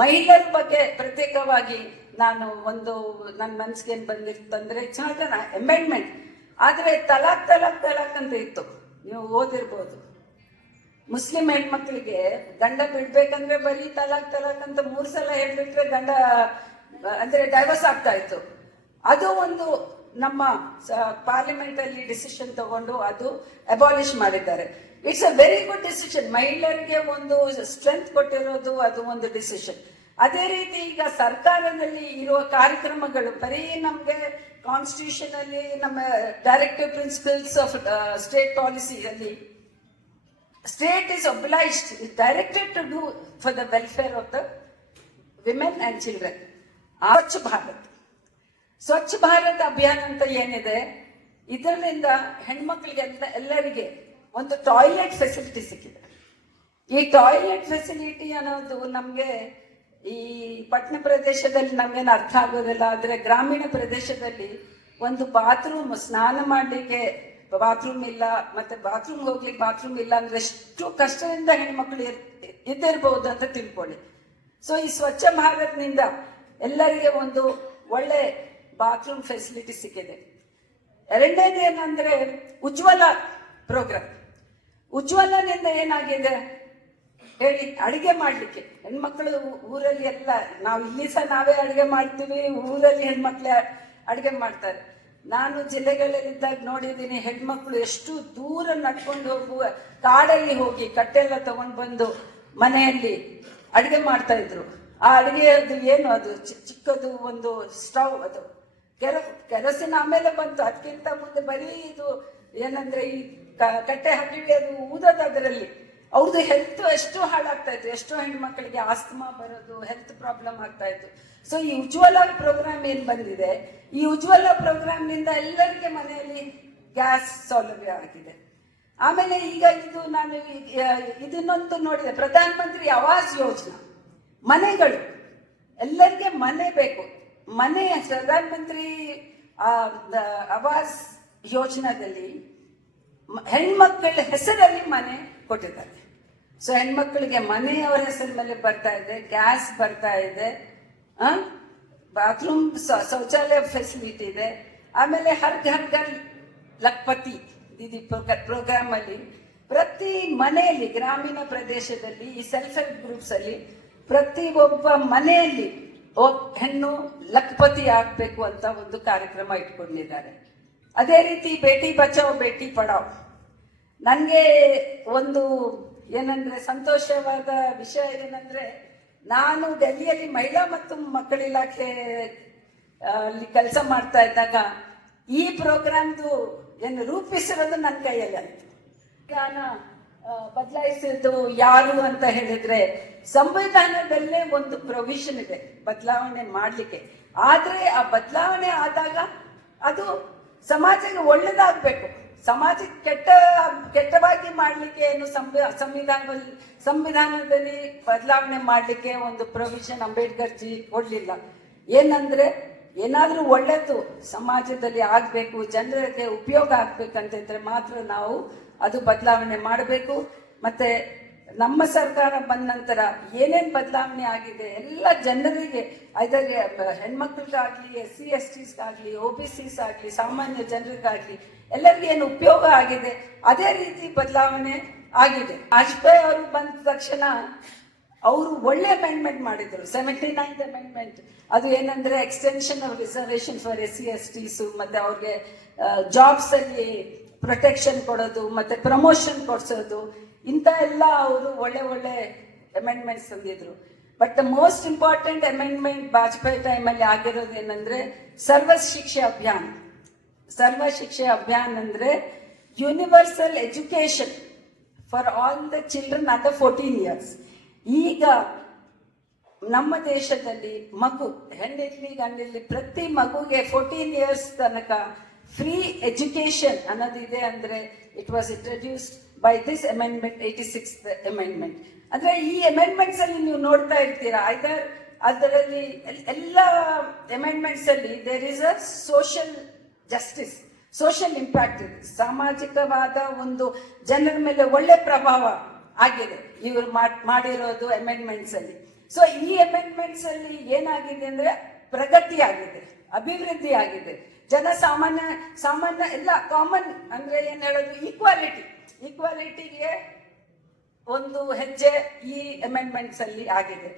ಮಹಿಳೆಯರ ಬಗ್ಗೆ ಪ್ರತ್ಯೇಕವಾಗಿ ನಾನು ಒಂದು ನನ್ನ ಮನಸ್ಸಿಗೆ ಏನು ಬಂದಿರ್ತಂದ್ರೆ ಚೆನ್ನಾಗಿ ಅಮೆಂಡ್ಮೆಂಟ್. ಆದರೆ ತಲಾಕ್ ತಲಾಕ್ ತಲಾಕ್ ಅಂತ ಇತ್ತು, ನೀವು ಓದಿರ್ಬೋದು. ಮುಸ್ಲಿಂ ಹೆಣ್ಮಕ್ಳಿಗೆ ಗಂಡ ಬಿಡ್ಬೇಕಂದ್ರೆ ಬರೀ ತಲಾಕ್ ತಲಾಕ್ ಅಂತ 3 ಸಲ ಹೇಳ್ಬಿಟ್ರೆ ಗಂಡ ಅಂದ್ರೆ ಡೈವರ್ಸ್ ಆಗ್ತಾ ಇತ್ತು. ಅದು ಒಂದು ನಮ್ಮ ಪಾರ್ಲಿಮೆಂಟ್ ಅಲ್ಲಿ ಡಿಸಿಷನ್ ತಗೊಂಡು ಅದು ಅಬಾಲಿಷ್ ಮಾಡಿದ್ದಾರೆ. It's a very good decision. ಮಹಿಳೆಯರಿಗೆ ಒಂದು ಸ್ಟ್ರೆಂತ್ ಕೊಟ್ಟಿರೋದು ಅದು ಒಂದು ಡಿಸಿಷನ್. ಅದೇ ರೀತಿ ಈಗ ಸರ್ಕಾರದಲ್ಲಿ ಇರುವ ಕಾರ್ಯಕ್ರಮಗಳು ಬರೀ ನಮ್ಗೆ ಕಾನ್ಸ್ಟಿಟ್ಯೂಷನ್ ಅಲ್ಲಿ ನಮ್ಮ directive principles of state policy ಅಲ್ಲಿ state is obliged, is directed to do for the welfare of the women and children. Swachh Bharat, Swachh Bharat ಅಭಿಯಾನ ಅಂತ ಏನಿದೆ, ಇದರಿಂದ ಹೆಣ್ಮಕ್ಳಿಗೆ ಎಲ್ಲರಿಗೆ ಒಂದು ಟಾಯ್ಲೆಟ್ ಫೆಸಿಲಿಟಿ ಸಿಕ್ಕಿದೆ. ಈ ಟಾಯ್ಲೆಟ್ ಫೆಸಿಲಿಟಿ ಅನ್ನೋದು ನಮ್ಗೆ ಈ ಪಟ್ಟಣ ಪ್ರದೇಶದಲ್ಲಿ ನಮ್ಗೇನು ಅರ್ಥ ಆಗೋದಿಲ್ಲ. ಆದ್ರೆ ಗ್ರಾಮೀಣ ಪ್ರದೇಶದಲ್ಲಿ ಒಂದು ಬಾತ್ರೂಮ್, ಸ್ನಾನ ಮಾಡ್ಲಿಕ್ಕೆ ಬಾತ್ರೂಮ್ ಇಲ್ಲ, ಮತ್ತೆ ಬಾತ್ರೂಮ್ ಹೋಗ್ಲಿಕ್ಕೆ ಬಾತ್ರೂಮ್ ಇಲ್ಲ ಅಂದ್ರೆ ಎಷ್ಟು ಕಷ್ಟದಿಂದ ಹೆಣ್ಮಕ್ಳು ಇದ್ದಿರ್ಬಹುದು ಅಂತ ತಿಳ್ಕೊಳ್ಳಿ. ಸೊ ಈ ಸ್ವಚ್ಛ ಭಾರತ್ ನಿಂದ ಎಲ್ಲರಿಗೆ ಒಂದು ಒಳ್ಳೆ ಬಾತ್ರೂಮ್ ಫೆಸಿಲಿಟಿ ಸಿಕ್ಕಿದೆ. ಎರಡನೇದು ಏನಂದ್ರೆ ಉಜ್ವಲ ಪ್ರೋಗ್ರಾಮ್. ಉಜ್ವಲನಿಂದ ಏನಾಗಿದೆ ಹೇಳಿ, ಅಡಿಗೆ ಮಾಡ್ಲಿಕ್ಕೆ ಹೆಣ್ಮಕ್ಳು ಊರಲ್ಲಿ ಎಲ್ಲ, ನಾವು ಇಲ್ಲಿ ಸಹ ನಾವೇ ಅಡಿಗೆ ಮಾಡ್ತೀವಿ, ಊರಲ್ಲಿ ಹೆಣ್ಮಕ್ಳೇ ಅಡಿಗೆ ಮಾಡ್ತಾರೆ. ನಾನು ಜಿಲ್ಲೆಗಳಲ್ಲಿದ್ದಾಗ ನೋಡಿದ್ದೀನಿ, ಹೆಣ್ಮಕ್ಳು ಎಷ್ಟು ದೂರ ನಡ್ಕೊಂಡು ಹೋಗುವ, ಕಾಡಲ್ಲಿ ಹೋಗಿ ಕಟ್ಟೆಲ್ಲ ತಗೊಂಡು ಬಂದು ಮನೆಯಲ್ಲಿ ಅಡಿಗೆ ಮಾಡ್ತಾ ಇದ್ರು. ಆ ಅಡಿಗೆ ಅದು ಏನು, ಅದು ಚಿಕ್ಕದು ಒಂದು ಸ್ಟವ್, ಅದು ಕೆರಸಿನ ಆಮೇಲೆ ಬಂತು. ಅದಕ್ಕಿಂತ ಮುಂದೆ ಬರೀ ಇದು ಏನಂದ್ರೆ ಈ ಕಟ್ಟೆ ಹಗ್ಗಿವಿ ಅದು ಊದೋದು, ಅದರಲ್ಲಿ ಅವ್ರದ್ದು ಹೆಲ್ತ್ ಎಷ್ಟು ಹಾಳಾಗ್ತಾ ಇತ್ತು. ಎಷ್ಟೋ ಹೆಣ್ಮಕ್ಳಿಗೆ ಆಸ್ತಮಾ ಬರೋದು, ಹೆಲ್ತ್ ಪ್ರಾಬ್ಲಮ್ ಆಗ್ತಾ ಇತ್ತು. ಸೊ ಈ ಉಜ್ವಲ ಪ್ರೋಗ್ರಾಮ್ ಏನ್ ಬಂದಿದೆ, ಈ ಉಜ್ವಲ ಪ್ರೋಗ್ರಾಮ್ ನಿಂದ ಎಲ್ಲರಿಗೆ ಮನೆಯಲ್ಲಿ ಗ್ಯಾಸ್ ಸೌಲಭ್ಯ ಆಗಿದೆ. ಆಮೇಲೆ ಈಗ ಇದು ನಾನು ಇದನ್ನೊಂದು ನೋಡಿದೆ, ಪ್ರಧಾನ ಮಂತ್ರಿ ಆವಾಸ್ ಯೋಜನಾ. ಮನೆಗಳು, ಎಲ್ಲರಿಗೆ ಮನೆ ಬೇಕು. ಮನೆ ಪ್ರಧಾನ ಮಂತ್ರಿ ಆವಾಸ್ ಯೋಜನಾದಲ್ಲಿ ಹೆಣ್ಮಕ್ಳ ಹೆಸರಲ್ಲಿ ಮನೆ ಕೊಟ್ಟಿದ್ದಾರೆ. ಸೊ ಹೆಣ್ಮಕ್ಳಿಗೆ ಮನೆ ಅವರ ಹೆಸರ ಮೇಲೆ ಬರ್ತಾ ಇದೆ, ಗ್ಯಾಸ್ ಬರ್ತಾ ಇದೆ, ಬಾತ್ರೂಮ್ ಶೌಚಾಲಯ ಫೆಸಿಲಿಟಿ ಇದೆ. ಆಮೇಲೆ ಹರ್ ಘರ್ ಘರ್ ಲಕ್ಪತಿ ದೀದಿ ಪ್ರೋಗ್ರಾಮ್ ಅಲ್ಲಿ ಪ್ರತಿ ಮನೆಯಲ್ಲಿ, ಗ್ರಾಮೀಣ ಪ್ರದೇಶದಲ್ಲಿ ಈ ಸೆಲ್ಫ್ ಹೆಲ್ಪ್ ಗ್ರೂಪ್ಸ್ ಅಲ್ಲಿ ಪ್ರತಿ ಒಬ್ಬ ಮನೆಯಲ್ಲಿ ಹೆಣ್ಣು ಲಕ್ಪತಿ ಆಗ್ಬೇಕು ಅಂತ ಒಂದು ಕಾರ್ಯಕ್ರಮ ಇಟ್ಕೊಂಡಿದ್ದಾರೆ. ಅದೇ ರೀತಿ ಬೇಟಿ ಬಚಾವ್ ಬೇಟಿ ಪಡಾವ್. ನನಗೆ ಒಂದು ಏನಂದ್ರೆ ಸಂತೋಷವಾದ ವಿಷಯ ಏನಂದ್ರೆ, ನಾನು ಡೆಲ್ಲಿಯಲ್ಲಿ ಮಹಿಳಾ ಮತ್ತು ಮಕ್ಕಳ ಇಲಾಖೆ ಅಲ್ಲಿ ಕೆಲಸ ಮಾಡ್ತಾ ಇದ್ದಾಗ ಈ ಪ್ರೋಗ್ರಾಮ್ದು ಏನು ರೂಪಿಸಿರೋದು ನನ್ನ ಕೈಯಲ್ಲಿ ಆಯ್ತು. ಬದಲಾಯಿಸಿದ್ದು ಯಾರು ಅಂತ ಹೇಳಿದ್ರೆ, ಸಂವಿಧಾನದಲ್ಲೇ ಒಂದು ಪ್ರೊವಿಷನ್ ಇದೆ ಬದಲಾವಣೆ ಮಾಡ್ಲಿಕ್ಕೆ. ಆದ್ರೆ ಆ ಬದಲಾವಣೆ ಆದಾಗ ಅದು ಸಮಾಜಕ್ಕೆ ಒಳ್ಳೇದಾಗ್ಬೇಕು. ಸಮಾಜಕ್ಕೆ ಕೆಟ್ಟವಾಗಿ ಮಾಡ್ಲಿಕ್ಕೆ ಏನು ಸಂವಿಧಾನದಲ್ಲಿ ಬದಲಾವಣೆ ಮಾಡ್ಲಿಕ್ಕೆ ಒಂದು ಪ್ರೊವಿಷನ್ ಅಂಬೇಡ್ಕರ್ ಜಿ ಕೊಡ್ಲಿಲ್ಲ. ಏನಂದ್ರೆ ಏನಾದ್ರೂ ಒಳ್ಳೇದು ಸಮಾಜದಲ್ಲಿ ಆಗ್ಬೇಕು, ಜನರಿಗೆ ಉಪಯೋಗ ಆಗ್ಬೇಕಂತಿದ್ರೆ ಮಾತ್ರ ನಾವು ಅದು ಬದಲಾವಣೆ ಮಾಡಬೇಕು. ಮತ್ತೆ ನಮ್ಮ ಸರ್ಕಾರ ಬಂದ ನಂತರ ಏನೇನ್ ಬದಲಾವಣೆ ಆಗಿದೆ ಎಲ್ಲ ಜನರಿಗೆ, ಅದರಲ್ಲಿ ಹೆಣ್ಮಕ್ಳಿಗಾಗ್ಲಿ, SC/STs ಆಗ್ಲಿ, OBCs ಆಗ್ಲಿ, ಸಾಮಾನ್ಯ ಜನರಿಗಾಗ್ಲಿ ಎಲ್ಲರಿಗೂ ಏನು ಉಪಯೋಗ ಆಗಿದೆ ಅದೇ ರೀತಿ ಬದಲಾವಣೆ ಆಗಿದೆ. ವಾಜಪೇಯಿ ಅವರು ಬಂದ ತಕ್ಷಣ ಅವರು ಒಳ್ಳೆ ಅಮೆಂಡ್ಮೆಂಟ್ ಮಾಡಿದ್ರು, 79th ಅಮೆಂಡ್ಮೆಂಟ್. ಅದು ಏನಂದ್ರೆ extension of reservation for SC/STs, ಮತ್ತೆ ಅವ್ರಿಗೆ ಜಾಬ್ಸ್ ಅಲ್ಲಿ ಪ್ರೊಟೆಕ್ಷನ್ ಕೊಡೋದು, ಮತ್ತೆ ಪ್ರಮೋಷನ್ ಕೊಡ್ಸೋದು, ಇಂಥ ಎಲ್ಲ ಅವರು ಒಳ್ಳೆ ಒಳ್ಳೆ ಅಮೆಂಡ್ಮೆಂಟ್ಸ್ ತಂದಿದ್ರು. But the most important amendment Vajpayee ಟೈಮಲ್ಲಿ ಆಗಿರೋದು ಏನಂದ್ರೆ ಸರ್ವ ಶಿಕ್ಷೆ ಅಭಿಯಾನ್. ಸರ್ವ ಶಿಕ್ಷೆ ಅಭಿಯಾನ್ ಅಂದ್ರೆ universal education for all the children under 14 years. ಈಗ ನಮ್ಮ ದೇಶದಲ್ಲಿ ಮಗು, ಹೆಣ್ಣಿರ್ಲಿ ಗಂಡಿರ್ಲಿ, ಪ್ರತಿ ಮಗುಗೆ 14 years ತನಕ ಫ್ರೀ ಎಜುಕೇಶನ್ ಅನ್ನೋದಿದೆ. ಅಂದ್ರೆ it was introduced by this amendment, 86th amendment. ಅಂದ್ರೆ ಈ ಅಮೆಂಡ್ಮೆಂಟ್ಸ್ ಅಲ್ಲಿ ನೀವು ನೋಡ್ತಾ ಇರ್ತೀರಾ, ಐದರ್ ಅದರಲ್ಲಿ ಎಲ್ಲ ಅಮೆಂಡ್ಮೆಂಟ್ಸ್ ಅಲ್ಲಿ there is a social justice, social impact ಇದೆ, ಸಾಮಾಜಿಕವಾದ ಒಂದು ಜನರ ಮೇಲೆ ಒಳ್ಳೆ ಪ್ರಭಾವ ಆಗಿದೆ ಇವರು ಮಾಡಿರೋದು ಅಮೆಂಡ್ಮೆಂಟ್ಸ್ ಅಲ್ಲಿ. ಸೊ ಈ ಅಮೆಂಡ್ಮೆಂಟ್ಸ್ ಅಲ್ಲಿ ಏನಾಗಿದೆ ಅಂದ್ರೆ ಪ್ರಗತಿ ಆಗಿದೆ, ಅಭಿವೃದ್ಧಿ ಆಗಿದೆ. ಸಾಮಾನ್ಯ ಎಲ್ಲ ಕಾಮನ್ ಅಂದ್ರೆ ಏನ್ ಹೇಳೋದು, ಈಕ್ವಾಲಿಟಿಗೆ ಒಂದು ಹೆಜ್ಜೆ ಈ ಅಮೆಂಡ್ಮೆಂಟ್ಸ್ ಅಲ್ಲಿ ಆಗಿದೆ.